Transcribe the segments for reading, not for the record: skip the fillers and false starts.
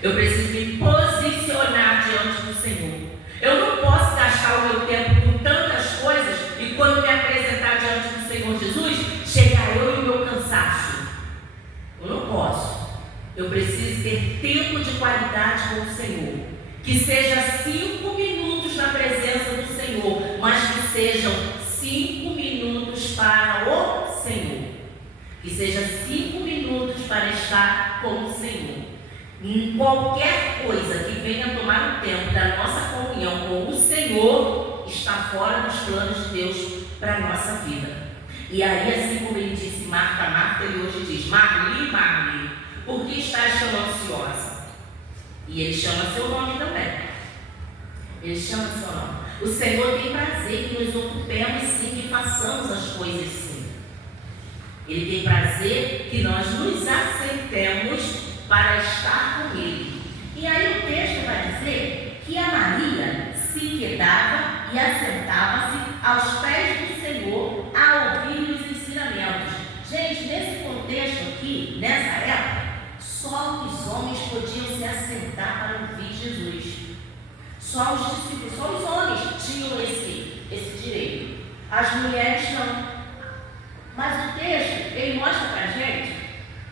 Eu preciso me posicionar diante do Senhor. Eu não posso gastar o meu tempo com tantas coisas e quando me apresentar diante do Senhor Jesus, chegar eu e o meu cansaço. Eu não posso. Eu preciso ter tempo de qualidade com o Senhor. Que seja 5 minutos na presença do Senhor, mas que sejam 5 minutos para o Senhor. Que seja 5 minutos para estar com o Senhor. Em qualquer coisa que venha tomar o tempo da nossa comunhão com o Senhor, está fora dos planos de Deus para a nossa vida. E aí, assim como ele disse, Marta, Marta, ele hoje diz, Marli, Marli, por que estás tão ansiosa? E ele chama seu nome também. Ele chama seu nome. O Senhor tem prazer que nos ocupemos sim, que façamos as coisas sim. Ele tem prazer que nós nos assentemos para estar com Ele. E aí o texto vai dizer que a Maria se quedava e assentava-se aos pés do Senhor a ouvir os ensinamentos. Gente, nesse contexto aqui, nessa época, só os homens podiam se assentar para ouvir Jesus. Só os discípulos, só os homens tinham esse direito. As mulheres não. Mas o texto, ele mostra para a gente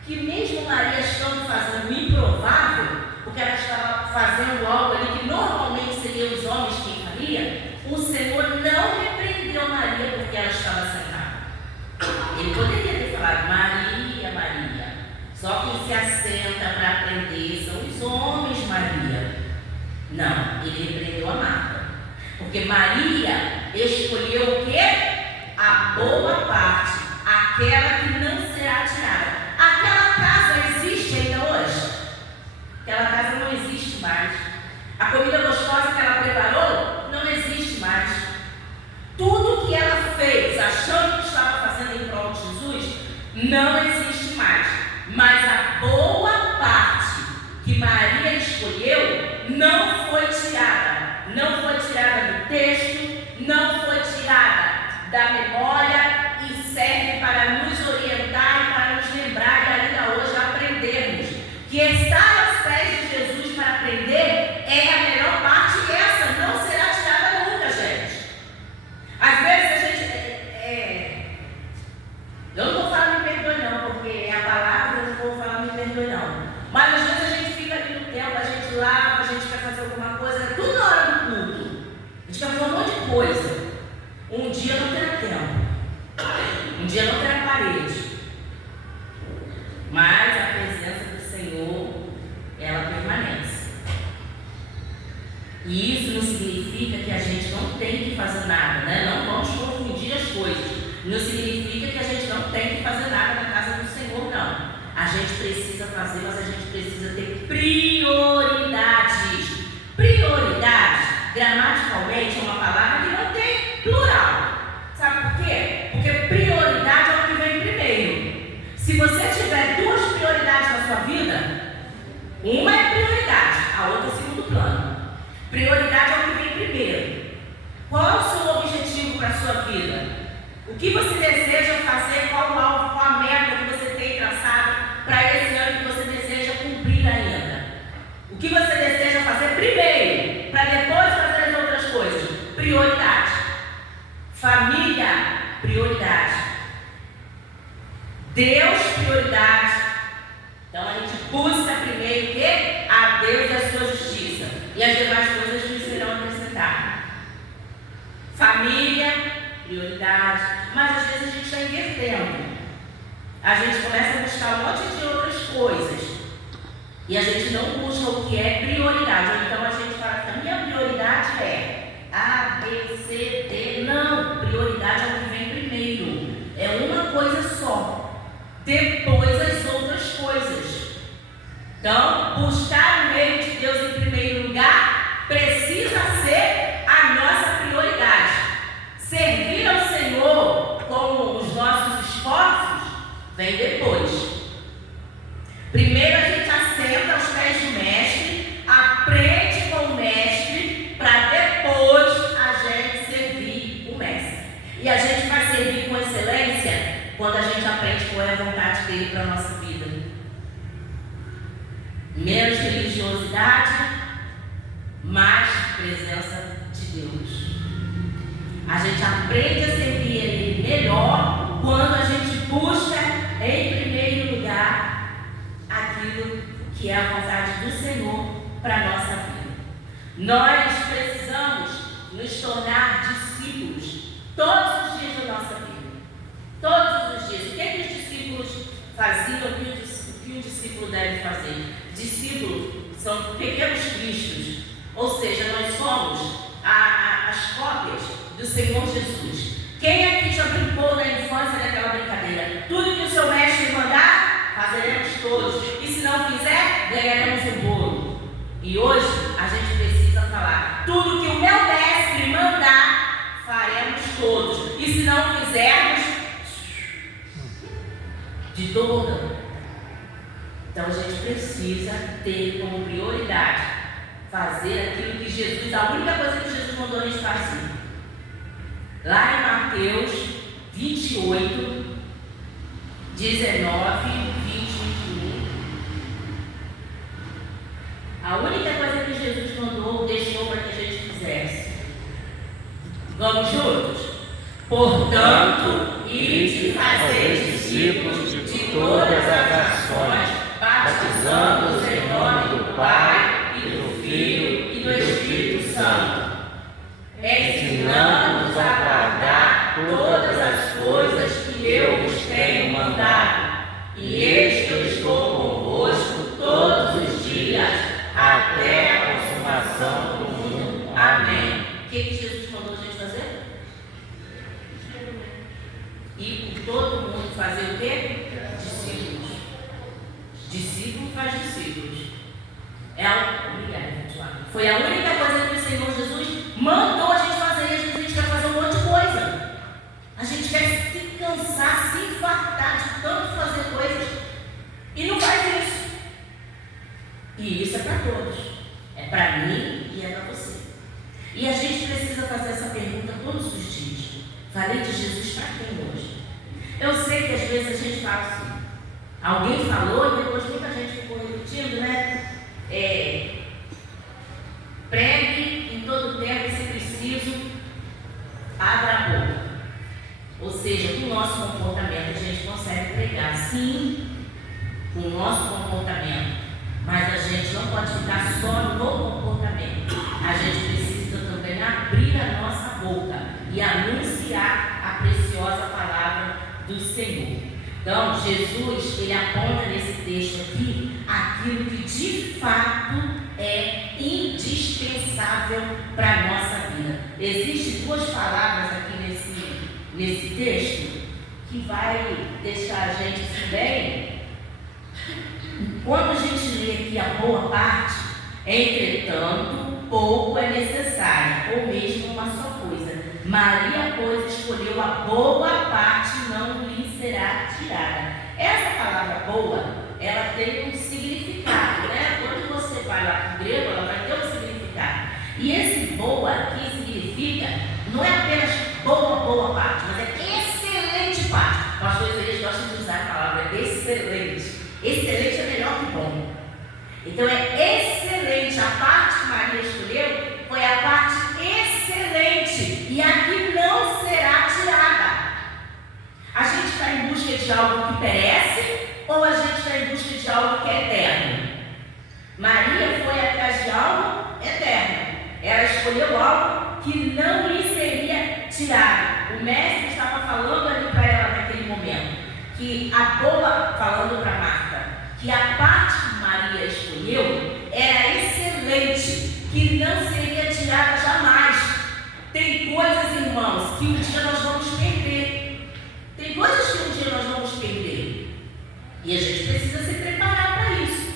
que mesmo Maria estando fazendo o improvável, porque ela estava fazendo algo ali que normalmente seriam os homens quem faria, o Senhor não repreendeu Maria porque ela estava sentada. Ele poderia ter falado, Maria, Maria. Só quem se assenta para aprender são os homens, Maria. Não, ele repreendeu a Marta. Porque Maria escolheu o quê? A boa parte, aquela que não será tirada. Aquela casa existe ainda hoje? Aquela casa não existe mais. A comida gostosa que ela preparou não existe mais. Tudo que ela fez, achando que estava fazendo em prol de Jesus, não existe mais. Mas a boa parte que Maria escolheu não foi tirada. Não foi tirada do texto, não foi tirada da memória e serve para nos orientar e para nos lembrar e ainda hoje aprendermos que estar aos pés de Jesus para aprender é a melhor parte e essa não será tirada nunca, gente. Às vezes a gente... Eu não vou falar me perdoe não, porque é a palavra, eu não vou falar me perdoe não. Mas às vezes a gente fica ali no tempo, a gente lava, a gente quer fazer alguma coisa, tudo na hora do culto. A gente quer fazer um monte de coisa. Um dia não terá tempo. Um dia não terá parede. Mas a presença do Senhor, ela permanece. E isso não significa que a gente não tem que fazer nada, né? Não vamos confundir as coisas. Não significa que a gente não tem que fazer nada na casa do Senhor, não. A gente precisa fazer, mas a gente precisa ter prioridades. Prioridade, gramaticalmente, é uma palavra que não tem plural. Sabe por quê? Porque prioridade é o que vem primeiro. Se você tiver 2 prioridades na sua vida, uma é prioridade, a outra é segundo plano. Prioridade é o que vem primeiro. Qual é o seu objetivo para a sua vida? O que você deseja fazer? Qual o alvo, qual a meta que você tem traçado para esse ano que você deseja cumprir ainda? O que você deseja fazer primeiro, para depois fazer as outras coisas? Prioridade. Família, prioridade. Deus, prioridade. Então a gente busca primeiro o quê? A Deus e a sua justiça. E as demais coisas nos serão acrescentadas. Família, prioridade. Mas às vezes a gente está invertendo. A gente começa a buscar um monte de outras coisas. E a gente não busca o que é prioridade. Ou então a gente fala que a minha prioridade é A, B, C, D. Não, prioridade é o que vem primeiro. É uma coisa só. Depois as outras coisas. Então, buscar o reino de Deus em primeiro lugar precisa ser a nossa prioridade. Servir ao Senhor com os nossos esforços vem depois. Primeiro a gente assenta aos pés do mestre, aprende com o mestre, para depois a gente servir o mestre. E a gente vai servir com excelência quando a gente aprende qual é a vontade dele para a nossa vida. Menos religiosidade, mais presença de Deus. A gente aprende a servir Ele melhor quando a gente busca em primeiro lugar aquilo que é a vontade do Senhor para a nossa vida. Nós precisamos nos tornar discípulos todos os dias da nossa vida. Todos os dias. O que é que os discípulos faziam? O que um discípulo deve fazer? Discípulos são pequenos cristos. Ou seja, nós somos as cópias do Senhor Jesus. Quem aqui já brincou na infância daquela brincadeira? Tudo que o seu mestre mandar, fazeremos todos. E se não fizer, ganharemos um bolo. E hoje a gente precisa falar: tudo que o meu mestre mandar, faremos todos. E se não fizermos, de toda. Então a gente precisa ter como prioridade fazer aquilo que Jesus, a única coisa que Jesus mandou a gente fazer. Lá em Mateus 28, 19, 20, 21. A única coisa que Jesus mandou, deixou para que a gente fizesse. Vamos juntos? Portanto, ide fazer discípulos de todas as nações, batizando-os em nome do Pai, e do Filho e do Espírito Santo, ensinando-os a guardar todas as coisas que eu vos tenho mandado. E eis que eu estou convosco todos os dias, até a consumação do mundo. Amém. O que Jesus mandou a gente fazer? E por todo mundo fazer o quê? Discípulos. Discípulo faz discípulos. Foi a única coisa que o Senhor Jesus mandou a gente fazer. E a gente quer fazer um monte de coisa. A gente quer se cansar, se infartar de tanto fazer coisas e não faz isso. E isso é para todos. É para mim e é para você. E a gente precisa fazer essa pergunta todos os dias. Falei de Jesus para quem hoje? Eu sei que às vezes a gente fala assim. Alguém falou e depois muita gente ficou repetindo, né? Pregue em todo tempo, se preciso, abra a boca. Ou seja, com o nosso comportamento a gente consegue pregar, sim, com o nosso comportamento, mas a gente não pode ficar só no comportamento. A gente precisa também abrir a nossa boca e anunciar a preciosa palavra do Senhor. Então, Jesus, ele aponta nesse texto aqui aquilo que de fato é indispensável para a nossa vida. Existem duas palavras aqui nesse texto que vai deixar a gente assim bem. Quando a gente lê aqui a boa parte, entretanto, pouco é necessário, ou mesmo uma só coisa. Maria, pois, escolheu a boa parte, não lhe será tirada. Essa palavra boa, ela tem um significado, né? Quando você vai lá para o grego, ela vai ter um significado. E esse boa aqui significa, não é apenas boa parte, mas é excelente parte. Pastor Isaías gosta de usar a palavra excelente. Excelente é melhor que bom. Então é excelente. A parte que Maria escolheu foi a parte excelente. E aqui não será tirada. A gente está em busca de algo que perece ou a gente está em busca de algo que é eterno? Maria foi atrás de algo eterno. Ela escolheu algo que não lhe seria tirado. O mestre estava falando ali para ela naquele momento, que a boa, falando para Marta, que a parte que Maria escolheu era excelente, que não seria tirada jamais. Tem coisas, irmãos, que um dia nós vamos perder. Tem coisas que um dia nós vamos perder. E a gente precisa se preparar para isso,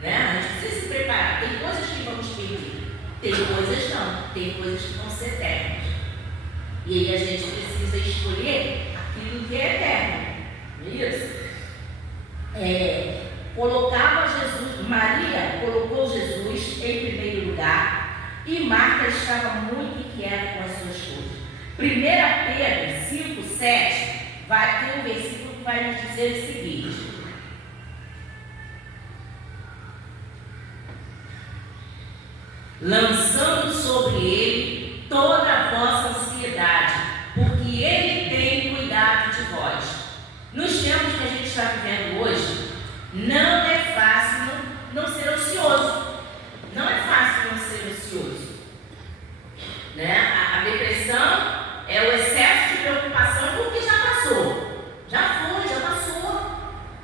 né? A gente precisa se preparar. Tem coisas que vamos perder. Tem coisas não. Tem coisas que vão ser eternas. E aí a gente precisa escolher aquilo que é eterno. Isso? Colocava Jesus, Maria colocou Jesus em primeiro lugar e Marta estava muito inquieta com as suas coisas. 1 Pedro 5, 7 vai ter um versículo que vai nos dizer o seguinte: lançando sobre ele toda a vossa ansiedade, porque ele tem cuidado de vós. Nos tempos que a gente está vivendo hoje, não é fácil não ser ocioso. Não é fácil não ser ocioso, né? A depressão é o excesso de preocupação com o que já passou. Já foi, já passou.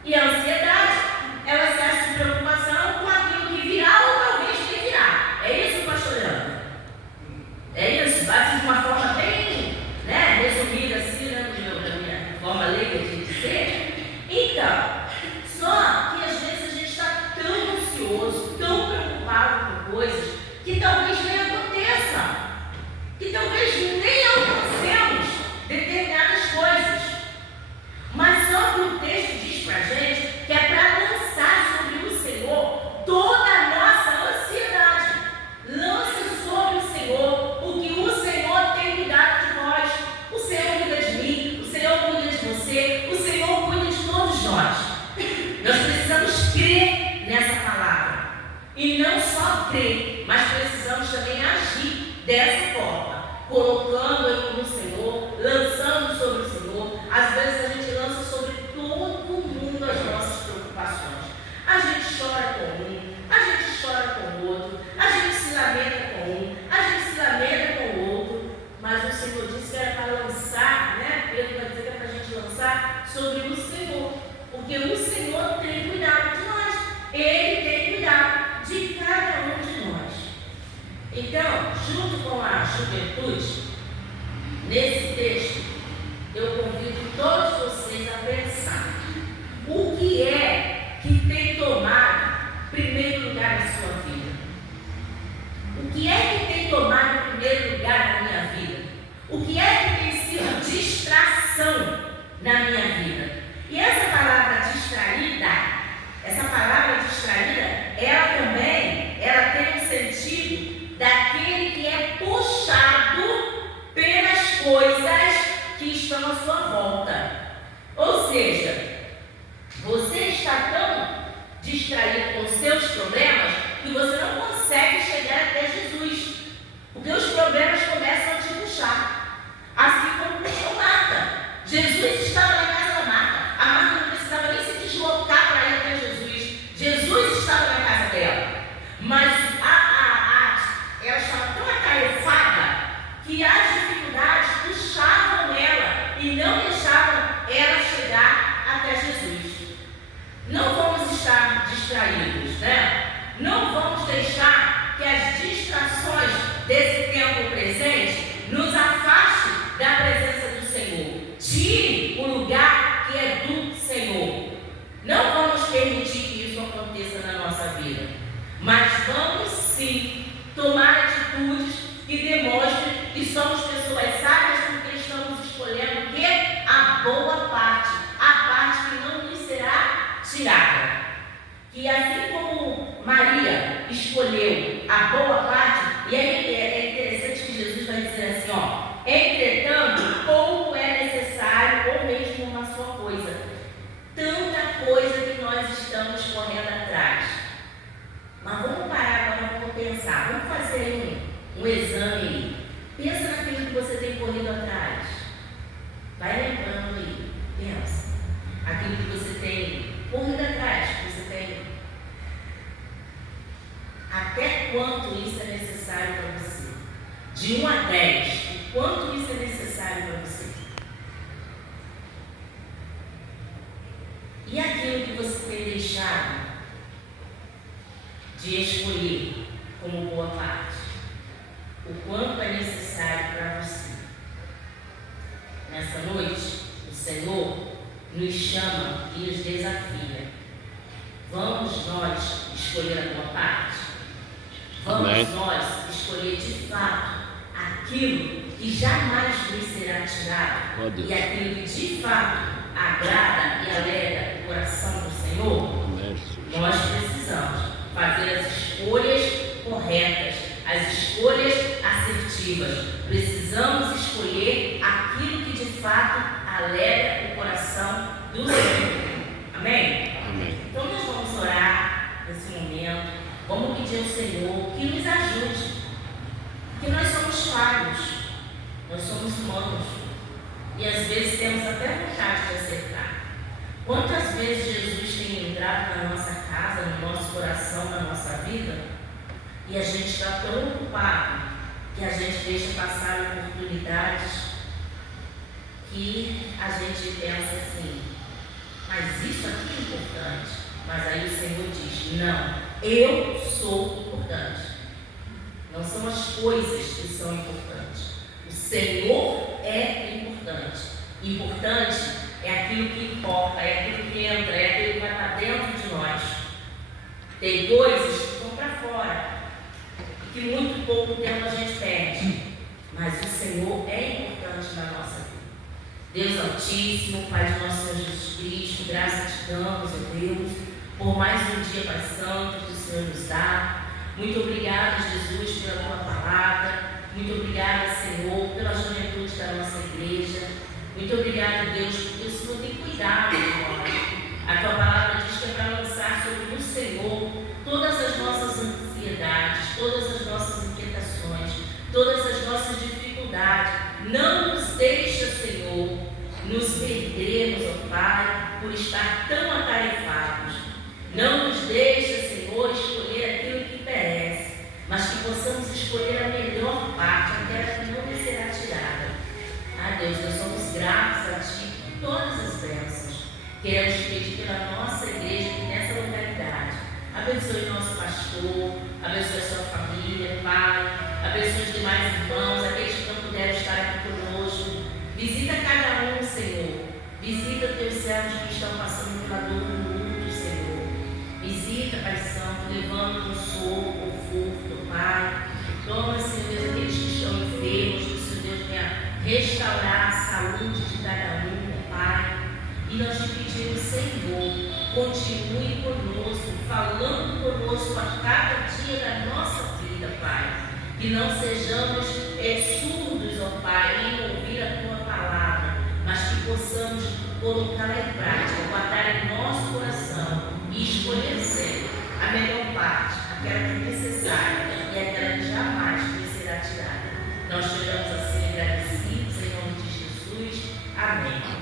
E a ansiedade é o excesso de preocupação com aquilo que virá ou talvez que virá. É isso, pastor Leandro? É isso, assim de uma forma bem, né, resumida assim, né, da minha forma leiga de dizer. Então, só que às vezes a gente está tão ansioso, tão preocupado com coisas que talvez nem aconteçam, que talvez nem alcancemos determinadas coisas. Mas só que o texto diz para a gente que é para lançar sobre o Senhor toda a nossa ansiedade. Lance sobre o Senhor, porque o Senhor tem cuidado de nós. O Senhor cuida de mim, o Senhor cuida de você, o Senhor cuida de todos nós. Nós precisamos crer nessa palavra. E não só crer, mas precisamos também agir dessa forma, colocando no Senhor, lançando sobre o Senhor. Às vezes a gente lança sobre todo mundo as nossas preocupações. A gente chora com um, a gente chora com o outro, a gente se lamenta com um, a gente se lamenta com o outro. Mas o Senhor disse que era para lançar, né? Pedro vai dizer que é para a gente lançar sobre o Senhor, porque o Senhor tem cuidado de nós. Ele tem cuidado de cada um de nós. Então, junto com a juventude, nesse texto, eu convido todos vocês a pensar o que é que tem tomado primeiro lugar na sua vida. O que é que tem tomado primeiro lugar na minha vida? O que é que tem sido distração na minha vida? E essa palavra distraída, ela também, ela tem um sentido daquele que é puxado pelas coisas que estão à sua volta. Ou seja, você está tão distraído com seus problemas que você não consegue chegar até Jesus, porque os problemas começam a te puxar, assim como puxou Marta. Jesus estava na casa da Marta. A Marta não precisava nem se deslocar para ir até Jesus. Jesus estava na casa dela. Mas ela estava tão atarefada que as dificuldades puxavam ela e não deixavam ela chegar até Jesus. Não vamos estar distraídos, né? Não vamos deixar que as distrações desse tempo presente nos afastem da presença do Senhor. Tire o lugar que é do Senhor. Não vamos permitir que isso aconteça na nossa vida, mas vamos sim tomar atitudes que demonstrem que somos pessoas sábias, porque estamos escolhendo o quê? A boa parte, a parte que não nos será tirada. Que assim como Maria escolheu a boa parte, e aí é interessante que Jesus vai dizer assim, ó: entretanto, pouco é necessário, ou mesmo uma só coisa. Tanta coisa que nós estamos correndo atrás. Mas vamos parar agora, vamos pensar, vamos fazer um exame aí. Pensa naquilo que você tem corrido atrás. Vai lembrando aí, pensa. Aquilo que você tem corrido atrás, que você tem. Até quanto isso é necessário para você? De 1 a 10, o quanto isso é necessário para você? E aquilo que você tem deixado de escolher como boa parte? O quanto é necessário para você? Nessa noite, o Senhor nos chama e nos desafia. Vamos nós escolher a boa parte? Vamos Amém. nós escolher de fato aquilo que jamais nos será tirado e aquilo que de fato agrada e alegra o coração do Senhor? Amém. Nós precisamos fazer as escolhas corretas, as escolhas assertivas. Precisamos escolher aquilo que de fato alegra o coração do Senhor. Amém? Amém. Então nós vamos orar nesse momento. Vamos pedir ao Senhor que nos ajude Quantas vezes Jesus tem entrado na nossa casa, no nosso coração, na nossa vida, e a gente está tão ocupado que a gente deixa passar oportunidades que a gente pensa assim, mas isso aqui é importante. Mas aí o Senhor diz, não, eu sou importante. Não são as coisas que são importantes. O Senhor é importante. Importante é aquilo que importa, é aquilo que entra, é aquilo que vai estar dentro de nós. Tem coisas que vão para fora, que muito pouco tempo a gente perde. Mas o Senhor é importante na nossa vida. Deus Altíssimo, Pai de nosso Senhor Jesus Cristo, graças te damos, ó Deus, por mais um dia, Pai Santo, que o Senhor nos dá. Muito obrigada, Jesus, pela tua palavra. Muito obrigada, Senhor, pela juventude da nossa igreja. Muito obrigada, Deus, porque o Senhor tem cuidado de nós. A tua palavra diz que é para lançar sobre o Senhor todas as nossas ansiedades, todas as nossas inquietações, todas as nossas dificuldades. Não nos deixa, Senhor, nos perdermos, ó Pai, por estar tão atarefados. Não nos deixa, Senhor, escolher aquilo que merece, mas que possamos escolher a melhor parte, aquela que não lhe será tirada. Ah, Deus, nós somos gratos a Ti por todas as bênçãos. Queremos te pedir pela nossa igreja aqui nessa localidade. Abençoe nosso pastor, abençoe a sua família, Pai, abençoe os demais irmãos, aqueles que não puderam estar aqui conosco. Visita cada um, Senhor. Visita teus servos que estão passando pela dor do luto, Senhor. Visita, Pai Santo, levando consolo, conforto, Pai. Toma, Senhor Deus, aqueles que estão enfermos, que o Senhor Deus venha restaurar a saúde de cada um, Pai. E nós te pedimos, Senhor, continue conosco, falando conosco a cada dia da nossa vida, Pai. Que não sejamos surdos, ó Pai, em ouvir a Tua palavra, mas que possamos colocá-la em prática, guardar em nosso coração e escolher sempre a melhor parte, aquela que é necessária e aquela que jamais lhe será tirada. Nós te oramos assim agradecidos, em nome de Jesus. Amém.